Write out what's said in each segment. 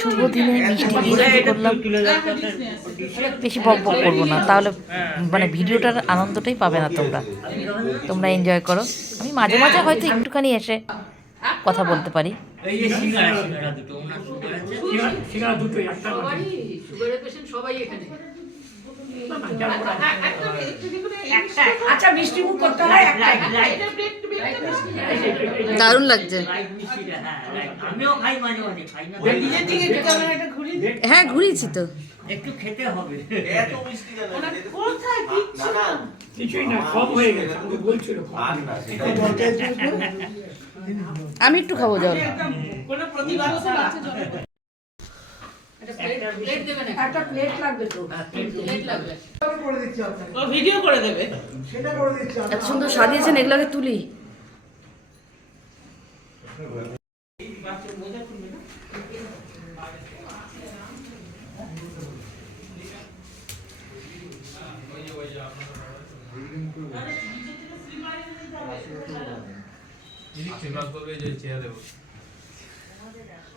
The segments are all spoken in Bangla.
শুভ দিনে মিষ্টি দিয়ে শুরু করলাম। বেশি বক বক করব না। তাহলে মানে ভিডিওটার আনন্দটাই পাবে না তোমরা। তোমরা এনজয় করো। আমি মাঝে মাঝে হয়তো একটুখানি এসে কথা বলতে পারি। সবাই এখানে। আচ্ছা মিষ্টি মুখ করতে হয় একটা। লাইট লাইট দারুণ লাগছে। হ্যাঁ হ্যাঁ ঘুরিয়েছি তো। একটু খেতে হবে এত মিষ্টি কোথায় কিছুই না কম হয়ে গেছে বলছিল আমি একটু খাব জল কোনো প্রতিবাদ আছে প্লেট দেবে না একটা প্লেট লাগবে তো। প্লেট লাগবে। ও ভিডিও করে দেবে। এত সুন্দর সাজিয়েছেন এগুলোকে তুলি।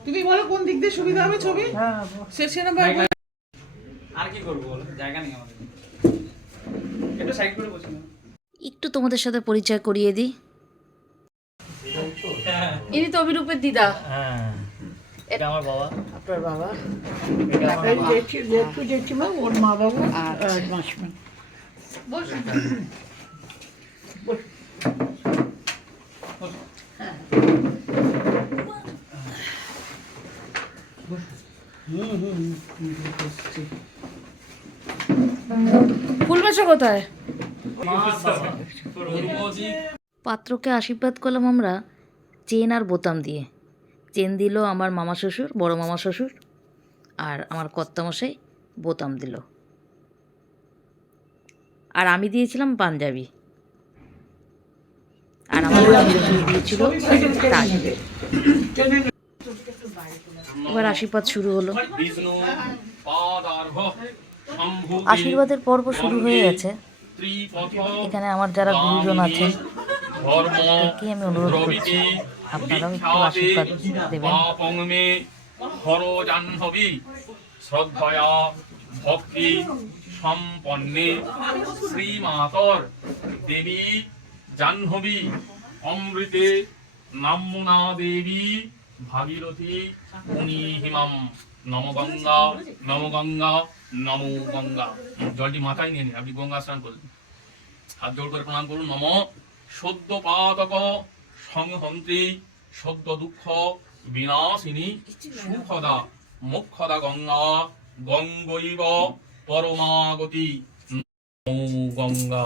তুমি বলো কোন দিক দিয়ে সুবিধা হবে ছবি? সে সেরকম আর কি করব জায়গা নেই আমাদের। একটু সাইড করে বসে। একটু তোমাদের সাথে পরিচয় করিয়ে দিই। ইনি তো অভিরূপের দিদা। হ্যাঁ। এটা আমার বাবা। আপনার বাবা? এটা আমার মা। জেঠু জেঠিমা ওর মা বাবা। আর মাসিমা। ফুল বেচো কোথায়? পাত্রকে আশীর্বাদ করলাম আমরা চেন আর বোতাম দিয়ে। চেন দিল আমার মামা শ্বশুর বড় মামা শ্বশুর আর আমার কর্তামশাই বোতাম দিল। আর আমি দিয়েছিলাম পাঞ্জাবি। আর আমার দিয়েছিল এবার আশীর্বাদ শুরু হলো। আশীর্বাদের পর্ব শুরু হয়ে গেছে। এখানে আমার যারা গুরুজন আছেন তাদেরকেই আমি অনুরোধ করছি, আপনারাও একটু আশীর্বাদ দেবেন। শ্রদ্ধয়া ভক্তি সম্পন্নে শ্রীমাতর দেবী জাহ্নবী অমৃতে নাম্মনা দেবী ভাগীরথী মুনিহিমাম নম গঙ্গা। নম গঙ্গা। জলটি মাথায় নিয়ে নিন, আপনি গঙ্গা স্নান করলেন হাত জোর করে প্রণাম করুন, নম। সদ্য পাতক সংহন্ত্রী সদ্য দুঃখ বিনাশিনী, সুখদা মুখদা গঙ্গা, গঙ্গৈব পরমাগতি। নমো গঙ্গা।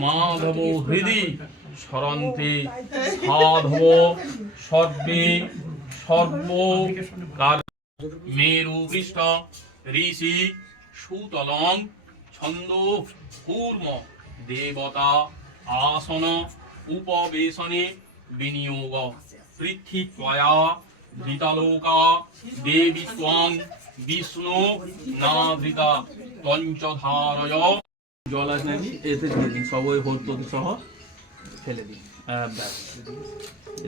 মাধব হৃদি স্মরন্তে সাধব সর্বে সর্ব মেরু পৃষ্ঠ ঋষি সুতলং ছন্দ কূর্ম দেবতা আসন উপবেশনে বিনিয়োগ পৃথিত্বয়া ধৃতালোকা দেবী ত্বং বিষ্ণু পঞ্চধারয় জল আছে নাকি এতে দিয়ে দিন সব ওই হলতদি সহ ফেলে দিন। ব্যাস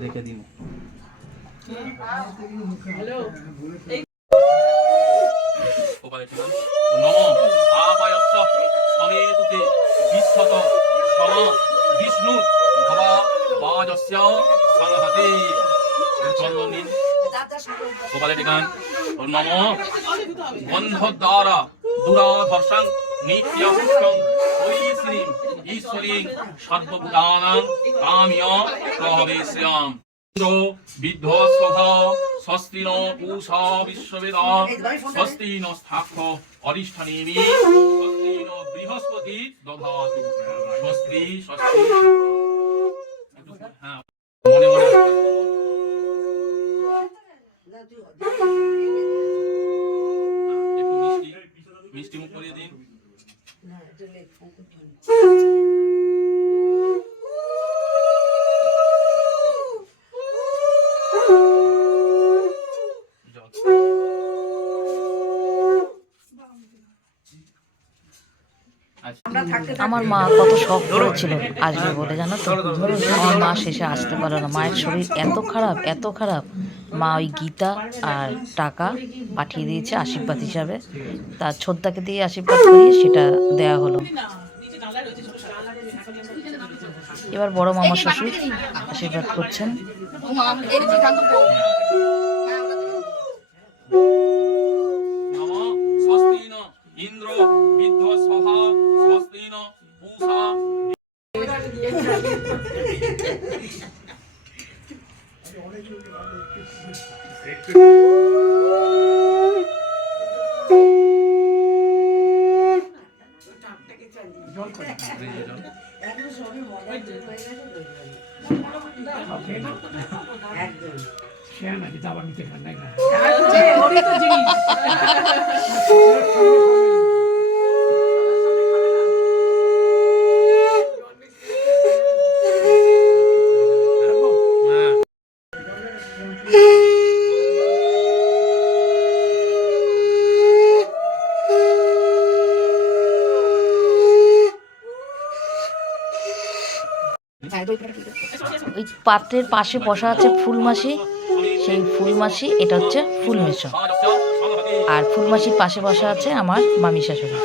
রেখে দিন। ওপারে? নম আপায়স্য সমেতুতে বিশ্বত সম বিষ্ণু ভবা বাজস্য সংহতে। চন্দন দিন গোপালে টিকান নম বন্ধ দ্বারা দুরাধর্ষং নিত্য পুষ্টং ঐশ্রীম ঈশ্বরীং সর্বভূতানাং কাম্য প্রহবেশ্যাম বিদ্ধ শোভা স্বস্তি হ্যাঁ মনে মনে মিষ্টি মুখ করিয়ে দিন আমার মা কত শখ করেছিল আসবে বলে জানো তো? আমার মা শেষে আসতে পারল না, মায়ের শরীর এত খারাপ এত খারাপ। মা ওই গীতা আর টাকা পাঠিয়ে দিয়েছে আশীর্বাদ হিসাবে। তার ছোদ্দাকে দিয়ে আশীর্বাদ করিয়ে সেটা দেয়া হলো। এবার বড় মামা শ্বশুর আশীর্বাদ করছেন। ওই পাত্রের পাশে বসা আছে ফুলমাসি। সেই ফুলমাসি, এটা হচ্ছে ফুলমেশো। আর ফুলমাসির পাশে বসা আছে আমার মামি শাশুড়ি।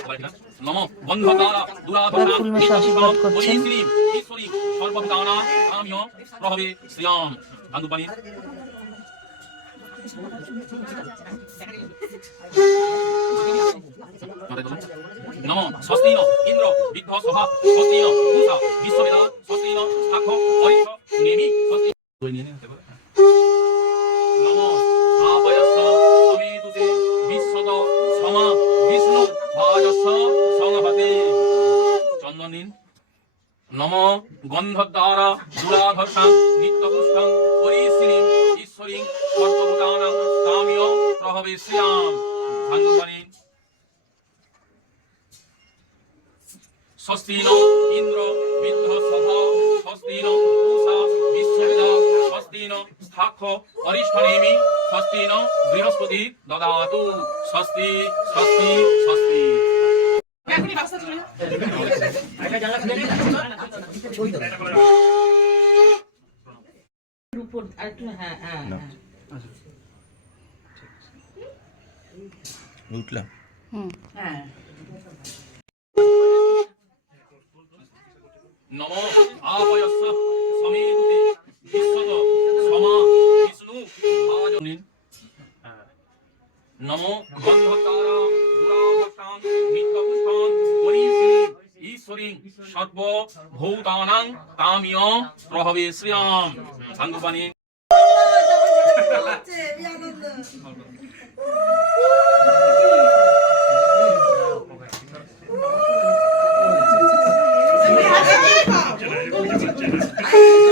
ফুলমেশো আশীর্বাদ করছেন। ঈশ্বরী সর্বভূতানা কামিয় প্রভবে শ্রিয়াম আন্দুপানি নম স্বস্তি ইন্দ্র বিদ্ধ সভা স্বস্তি ন পূষা বিশ্ববেদা স্বস্তি সাক্ষ অরিষ নেমি স্বস্তি নম আপয়স্য সমেতুতে বিশ্বত সমা বিষ্ণু ভাজস্য সংহতে। চন্দন নম গন্ধদ্বারা দুরাধর্ষাং নিত্যপুষ্টাং পরিশ্রীং ঈশ্বরীং প্রভবে শ্রিয়াম ধান্যবাণী স্বস্তি ন ইন্দ্র বিদ্ধ সভা। স্বস্তি ন পূষা বিশ্ববেদা স্বস্তি ন স্থাক্ষ অরিষ্ঠনেমি স্বস্তি ন বৃহস্পতি দদাতু। স্বস্তি স্বস্তি স্বস্তি। এখনই রাস্তা চলে যা নম আপয়স্য সমেতুতে বিশ্বত সমা বিষ্ণু ভাজনিন নম গন্ধকারা দুরাভক্তাং নিত্যপুষ্পাং পরিশ্রী ঈশ্বরী সর্ব ভূতানাং তামিয় প্রভবে শ্রিয়াম। সাঙ্গপানি স্বস্তি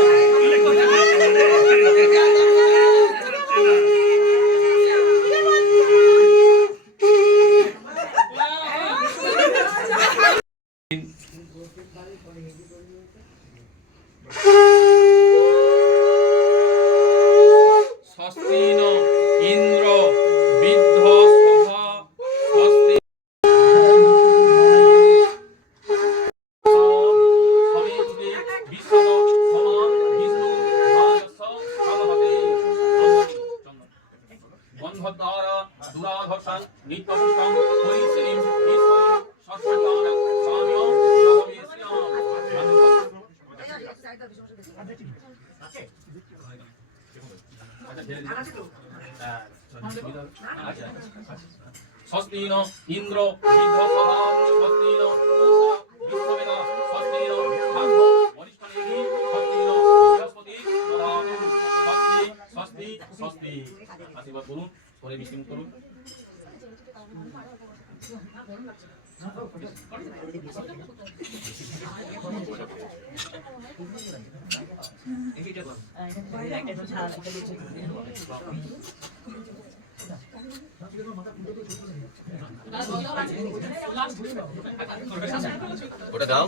ওটা দাও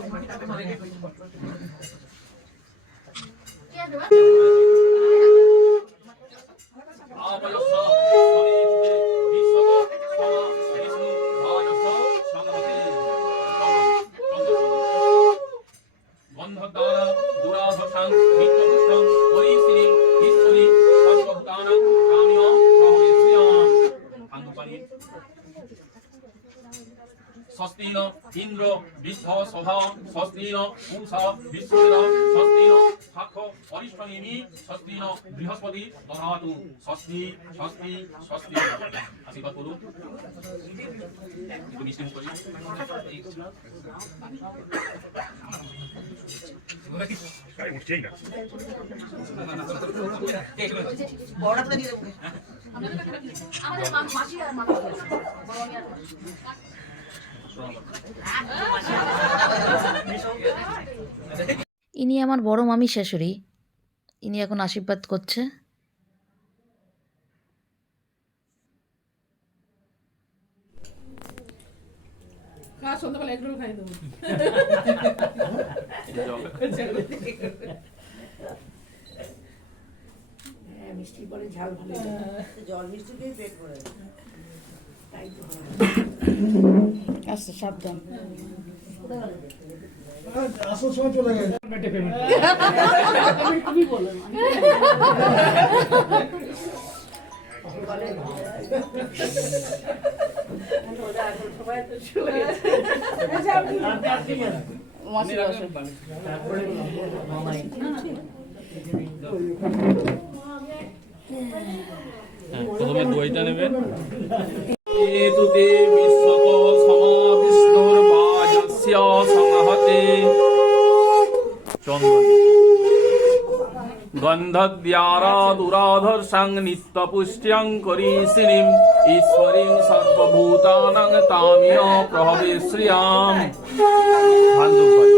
아 걸렸어. he স্বস্তিন ইন্দ্র বিশ্ব স্বভাব স্বস্তিন উষা বিশ্বীন স্বস্তিন সাক্ষ অরিষ্টনিমি স্বস্তিন বৃহস্পতি দধাতু স্বস্তি স্বস্তি স্বস্তি আশীর্বাদ করুন। নিশ্চিত করি। বড়টা দিয়ে দেবো। আমাদের মাসি আর ইনি আমার বড় মামি শাশুড়ি। ইনি এখন আশীর্বাদ করছে। হ্যাঁ, মিষ্টি ঝাল ভালো। জল মিষ্টি দিয়ে পেট তাই তো। আচ্ছা সাবধান। আসল সময় চলে হ্যাঁ, প্রথমে দইটা নেবে गन्धद्यारादुराधर्षां नित्यपुष्ट्यं करीषिणीम् ईश्वरीं सर्वभूतानां तामियो प्रभवे हनुमान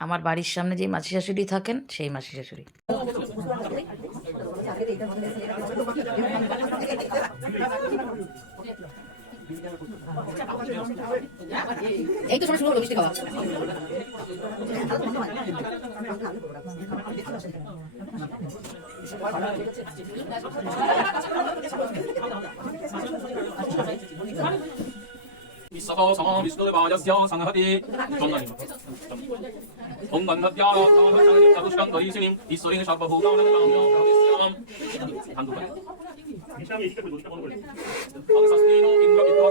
আমার বাড়ির সামনে যে মাসি শাশুড়ি থাকেন সেই মাসি শাশুড়ি। এই তো শুরু সংহতি। মিষ্টি 동관납야 나와장님 자두시간 더 이스님 이소링 샤바후 가오는 가오며 가오겠음 단두발 방사스테이노 인과 비토와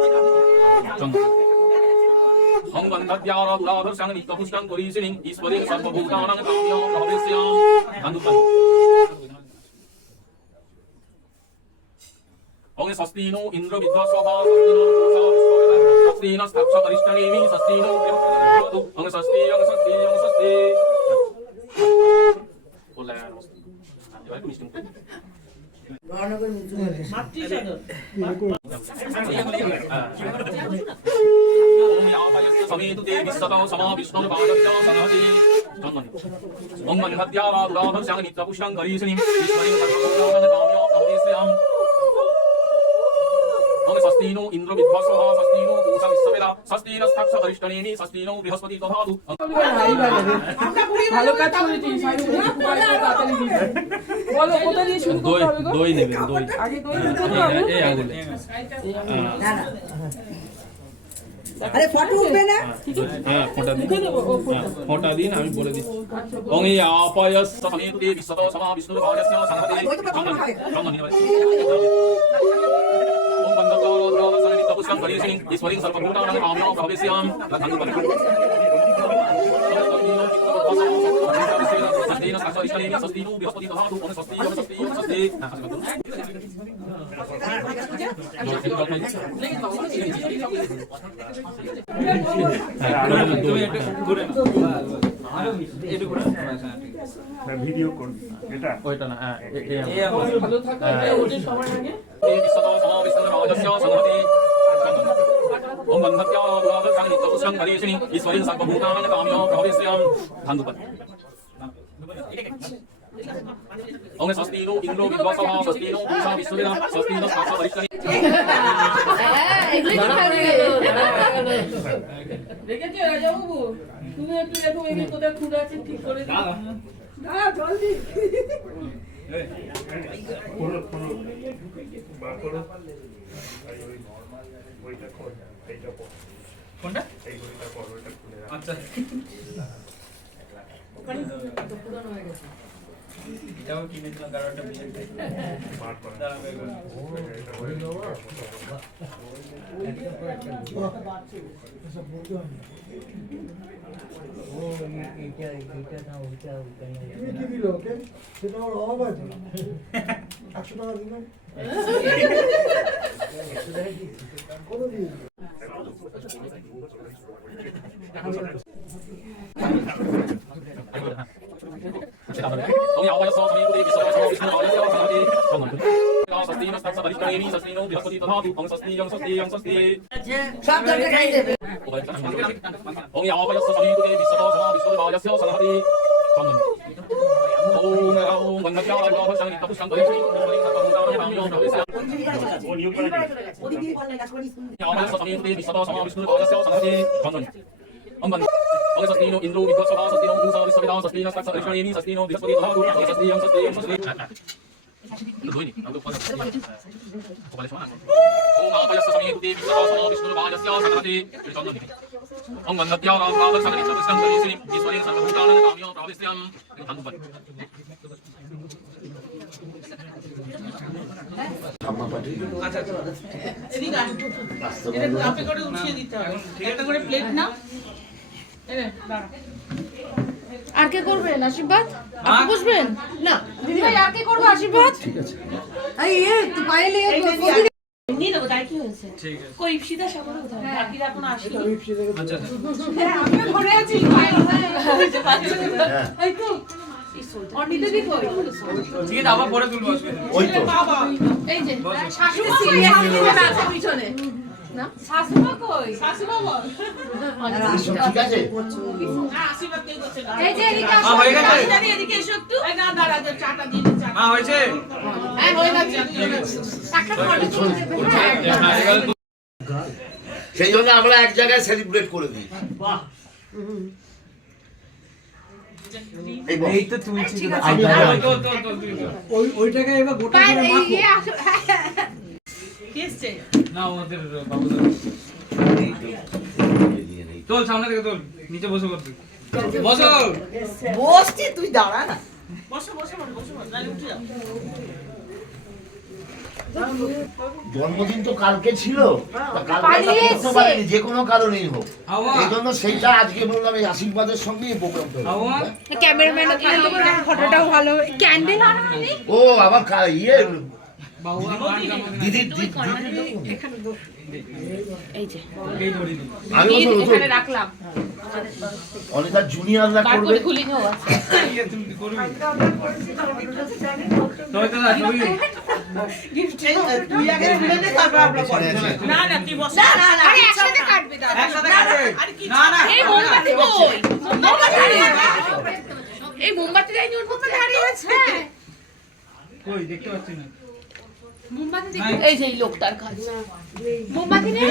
정관각 야라 라더 상니 거부상 고리스링 이스버링 삼보부가랑 당뇨 라베스요 단두판. 엉에 서스티노 인드로비터 소바 서스티노 서스티노 스탑처 어리스타네미 서스티노 엉에 서스티 영 서스티 영 서스티. 몰라요 안 좋아할 뿐이지 समेतु ते विस्ततौ समः विष्णुः पादभ्यां सदहते जन्मनि मङ्गलहत्या वा दुराभस्याङ्गनित्रपुष्टाङ्गरीशिनीं विष्णुं सर्वभूतानां काम्यां प्रवेशयामि ओम स्वस्ति नो इन्द्र विद्वस्वः स्वस्ति नो पूषा विश्ववेदा स्वस्ति नस्थाक्ष गरिष्ठनेमि स्वस्ति नो बृहस्पति दधातु আমরা পুরি ভালো কাজ করেছি বলো কোথা দিয়ে শুরু করতে হবে গো দই নেবেন দই আগে দই দিতে হবে এই আগুনে না না আরে ফটো উঠবে না হ্যাঁ ফোঁটা দিন হ্যাঁ, ফোঁটা দিন আমি বলে দিচ্ছি ওং এই আপায়স্য সমেতু তে বিশ্বতো সমা বিষ্ণুর্ভাজস্য সংহতে চন্দন নিয়ে ওম বন্দকারো Puskam Ganeshin, Iswarin Sarvakutanam, Amyam Bhavesyam, Radhanam video করুন এটা ওইটা না बन्धत्या दुरादर्शनित्यपुष्टं करीषिणि ईश्वरीं सर्वभूतानां काम्यो प्रभवेस्यां धान्दुपत् ओम स्वस्ति नो इन्द्रो विद्वसः स्वस्ति नो पूषा विश्ववेदा स्वस्ति नो साक्षो वरिष्ठनि দেখেছো রাজাবাবু তুমি একটু এরকম এমনি কোথায় খুঁড়ে আছে ঠিক করে দিও করো করো বা করো আর ওই ওইটা কর এইটা কোনটা? এই কর ওইটা খুলে আচ্ছা। এটাও কিনেছিলাম কারণ একটা বিয়ে মার কর এটা তুমি কি দিল? ওকে সেটা আমার অভাব একশো টাকা দিল কত দিন ও নিয়োগ করে দিয়েছে ওদিকে পাল্লা কাজ করি আমাদের সমিতিতে বিশদ সমাবেশ করে বলা আছে সমাজে বন্ধন ओम स्वस्ति नो इन्द्रो विद्वस्वः स्वस्ति नो पूषा विश्ववेदा स्वस्ति नो साक्षात् वरिष्ठनेमि स्वस्ति नो बृहस्पति दधातु ओम स्वस्ति ओम स्वस्ति ओम स्वस्ति দুইনি আমি তো কপালে সমান ওম আপয়স্য সমেতু তে বিশ্বতো সমা বিষ্ণুর্বাজস্য সংহতি চন্দন ওম বন্দত্য়া রামকাদ সংগতি সদস্যং গরিশ্রী ঈশ্বরীং সর্বভূতানাং কাম্যো প্রভবেস্যাম ধানুপতি আচ্ছা আচ্ছা এদিকে আয়। এটা একটু আপে করে উঠিয়ে দিতে হবে একটা করে প্লেট না এনে দাঁড়া আর কে করবেন আশীর্বাদ? আপনি বসবেন? না দিদিভাই আর কে করব আশীর্বাদ? এই এ তুই পায়ে লেগে নিয়ে নেব তাই কি হয়েছে? কই সিধা সাগরে কোথায়? বাকিরা এখন আসলো আচ্ছা আচ্ছা। আমি ধরে আছি এই তো। অনিতে দি কই? আবার পরে তুলবো। নেই। বাবা এই যে শাশুড়ি আছে পিছনে। না? শাশুড়া কই? শাশু বাবা ঠিক আছে। হ্যাঁ আশীর্বাদ কে করছে এই যে এদিকে মা হয়ে গেছে। এদিকে এসো একটু। এই না দাঁড়া যে চাটা দিয়ে দিই, চাটা। হয়েছে। হ্যাঁ হয়ে গেছে একটা ফটো সেই জন্য আমরা এক জায়গায় সেলিব্রেট করে দিই। এই তো তো তো তো তুই তো। ওই ওই টাকা এবার গোটা করে মাখো। না ওদের সামনে থেকে তোল নিচে বসে তুই বসো বসছি তুই দাঁড়া না বসো বসো বসো বসো নালে উঠে যাও জন্মদিন তো কালকে ছিল যে কোনো কারণেই হোক এই জন্য সেইটা আজকে বললাম এই আশীর্বাদের সঙ্গে ক্যামেরাম্যান ফটোটাও ভালো ক্যান্ডেল ও আবার ইয়ে অনিতা জুনিয়ররা করবে তারপরে খুলি নেব ইয়ে তুমি কি করবি তবে তো না তুমি তুই আগে খুলে নে তারপর আমরা পরে না না তুই বস না না না আরে একসাথে কাটবে দাদা একসাথে কাটবে। আরে কি না, না। এই মোমবাতি হারিয়ে গেছে কই দেখতে পাচ্ছি না। এই যে লোকটার কাজ মোমবাতি নেই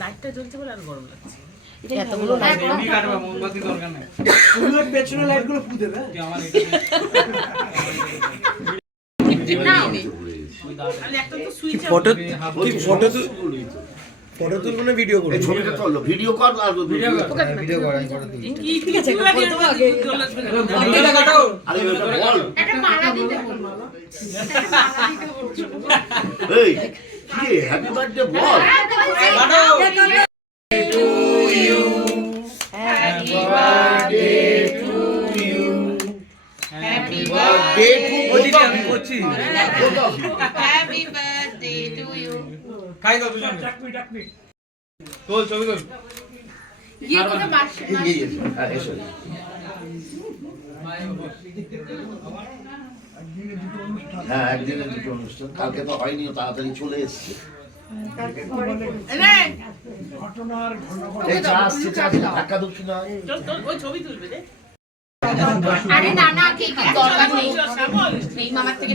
লাইটটা জ্বলছে বলে আর গরম লাগছে এতগুলো না, এমনি কাটবা, মোমবাতি দরকার নেই। পুরো পেছনে লাইটগুলো ফু দেবে আমার এটা না আর একটা তো সুইচ ফটো ফটো ফটো তুলবো না ভিডিও করব? এই ছবিটা চলল ভিডিও কর আর ভিডিও ভিডিও করা করে। দিই কি ঠিক আছে বলতো আগে বন্ধুটা কাটাও। আরে বল। একটা মালা দিতে বলব এই কি হ্যাপি বার্থডে বল। কাটাও। বার্থডে টু করছি। হ্যাপি বার্থডে টু ইউ খাই দাও দুজনে। তোল, ছবি তোল। ইয়ে করে মাস এই এই হ্যাঁ এসো হ্যাঁ একদিনের দুটো অনুষ্ঠান কালকে তো হয়নি তাড়াতাড়ি চলে এসছে না আরে না না কেকের দরকার নেই মামার থেকে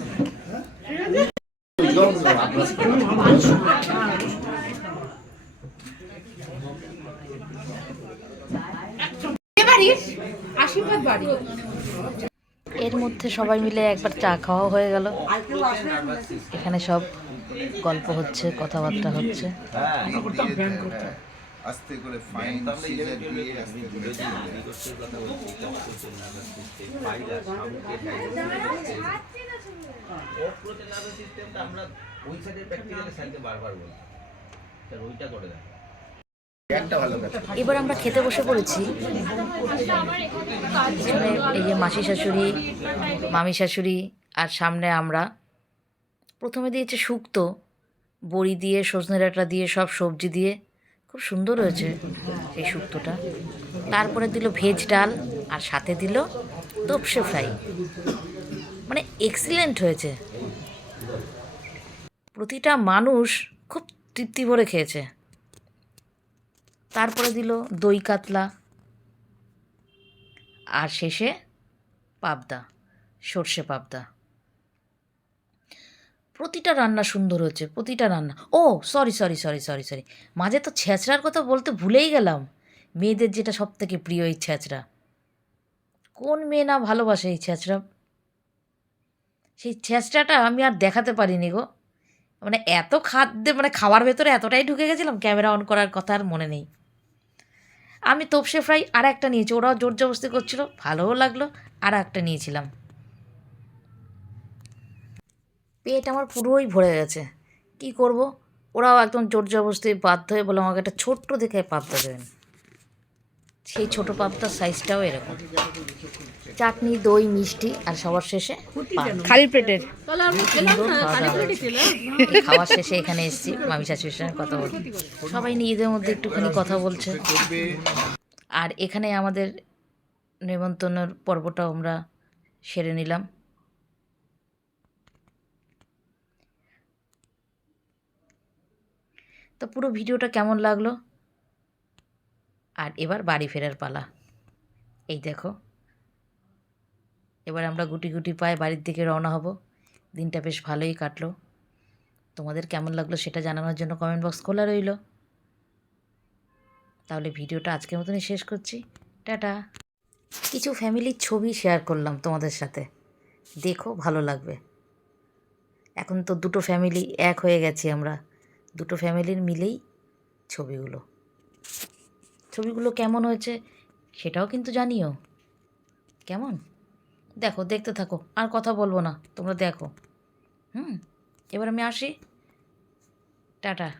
আশীর্বাদ বাড়ি। এর মধ্যে সবাই মিলে একবার চা খাওয়া হয়ে গেল। এখানে সব গল্প হচ্ছে কথাবার্তা হচ্ছে। আস্তে করে ফাইন সিজার দিয়ে কথা বলছি সাউন্ডকে ওই সাইডের প্র্যাকটিক্যালের সাইডে বারবার বলি স্যার ওইটা করে দেয় এবার আমরা খেতে বসে পড়েছি। এই যে মাসি শাশুড়ি মামি শাশুড়ি আর সামনে আমরা। প্রথমে দিয়েছে শুক্তো বড়ি দিয়ে সজনে ডাঁটা দিয়ে সব সবজি দিয়ে। খুব সুন্দর হয়েছে এই শুক্তোটা। তারপরে দিল ভেজ ডাল আর সাথে দিল তোপসে ফ্রাই। মানে এক্সিলেন্ট হয়েছে। প্রতিটা মানুষ খুব তৃপ্তি ভরে খেয়েছে। তারপরে দিল দই কাতলা। আর শেষে পাবদা, সর্ষে পাবদা। প্রতিটা রান্না সুন্দর হচ্ছে প্রতিটা রান্না। ও sorry sorry sorry sorry sorry মাঝে তো ছেঁচড়ার কথা বলতে ভুলেই গেলাম। মেয়েদের যেটা সব থেকে প্রিয় এই ছেঁচড়া কোন মেয়ে না ভালোবাসে এই ছেঁচড়া সেই ছেঁচড়াটা আমি আর দেখাতে পারিনি গো। মানে এত খাদ্যে মানে খাওয়ার ভেতরে এতটাই ঢুকে গেছিলাম, ক্যামেরা অন করার কথা আর মনে নেই। আমি তোপসে ফ্রাই আর একটা নিয়েছি, ওরাও জোর জবস্তি করছিল, ভালোও লাগল, আর একটা নিয়েছিলাম। পেট আমার পুরোই ভরে গেছে। কি করব? ওরাও একদম জোর জবস্তি বাধ্য হয়ে বলে আমাকে একটা ছোট্ট দেখে পাবদা দেবেন। সেই ছোট পাবদার সাইজটাও এরকম। চাটনি দই মিষ্টি আর সবার শেষে খালি। এই খাওয়ার শেষে এখানে এসেছি মামি শাশুড়ির সঙ্গে কথা বলতে। সবাই নিজেদের মধ্যে একটুখানি কথা বলছে। আর এখানে আমাদের নেমন্তন্নর পর্বটাও আমরা সেরে নিলাম। তো পুরো ভিডিওটা কেমন লাগল? আর এবার বাড়ি ফেরার পালা। এই দেখো। এবার আমরা গুটি গুটি পায়ে বাড়ির দিকে রওনা হব। দিনটা বেশ ভালোই কাটলো। তোমাদের কেমন লাগল সেটা জানানোর জন্য কমেন্ট বক্স খোলা রইল। তাহলে ভিডিওটা আজকের মতনই শেষ করছি। টাটা। কিছু ফ্যামিলির ছবি শেয়ার করলাম তোমাদের সাথে। দেখো, ভালো লাগবে। এখন তো দুটো ফ্যামিলি এক হয়ে গেছি আমরা। দুটো ফ্যামিলির মিলেই ছবিগুলো। ছবিগুলো কেমন হয়েছে সেটাও কিন্তু জানিও। কেমন? দেখো, দেখতে থাকো, আর কথা বলব না, তোমরা দেখো। হুম, এবার আমি আসি। টাটা।